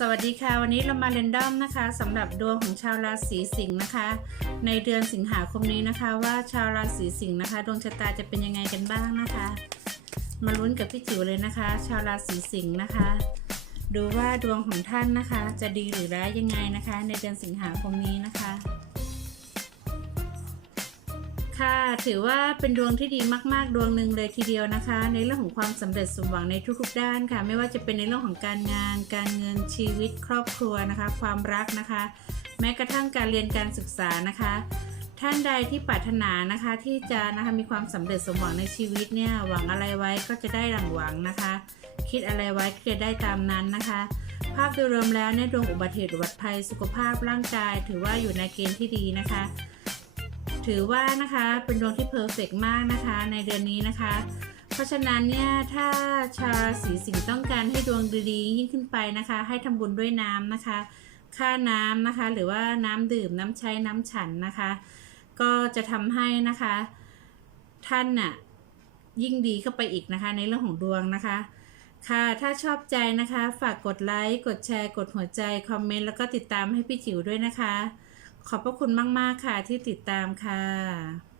สวัสดีค่ะ วันนี้เรามาเรนดอมนะคะสำหรับดวงของชาวราศีสิงห์นะคะ ในเดือนสิงหาคมนี้นะคะ ว่าชาวราศีสิงห์นะคะดวงชะตาจะเป็นยังไงกันบ้างนะคะ มาลุ้นกับพี่จิ๋วเลยนะคะ ชาวราศีสิงห์นะคะ ดูว่าดวงของท่านนะคะ จะดีหรือร้ายยังไงนะคะ ในเดือนสิงหาคมนี้นะคะค่ะ ถือว่าเป็นดวงที่ดีมาก ๆ ดวงหนึ่งเลยทีเดียวนะคะ ในเรื่องของความสำเร็จสมหวังในทุกๆด้านค่ะ ไม่ว่าจะเป็นในเรื่องของการงาน การเงินชีวิตครอบครัวนะคะ ความรักนะคะ แม้กระทั่งการเรียนการศึกษานะคะ ท่านใดที่ปรารถนานะคะที่จะนะคะมีความสำเร็จสมหวังในชีวิตเนี่ยหวังอะไรไว้ก็จะได้ดังหวังนะคะ คิดอะไรไว้ก็จะได้ตามนั้นนะคะภาพโดยรวมแล้วเนี่ยดวงอุบัติเหตุอุบัติภัยสุขภาพร่างกาย ถือว่าอยู่ในเกณฑ์ที่ดีนะคะ ถือว่านะคะเป็นดวงที่เพอร์เฟกมากนะคะในเดือนนี้นะคะ เพราะฉะนั้นเนี่ยถ้าชาวราศีสิงห์ต้องการให้ดวงดีๆยิ่งขึ้นไปนะคะ ให้ทำบุญด้วยน้ำนะคะ ค่าน้ำนะคะ หรือว่าน้ำดื่มน้ำใช้น้ำฉันนะคะ ก็จะทำให้นะคะ ท่านน่ะยิ่งดีเข้าไปอีกนะคะ ในเรื่องของดวงนะคะค่ะ ถ้าชอบใจนะคะ ฝากกดไลค์ กดแชร์ กดหัวใจ คอมเมนต์ แล้วก็ติดตามให้พี่จิ๋วด้วยนะคะ ขอบพระคุณมาก ๆ ค่ะที่ติดตามค่ะ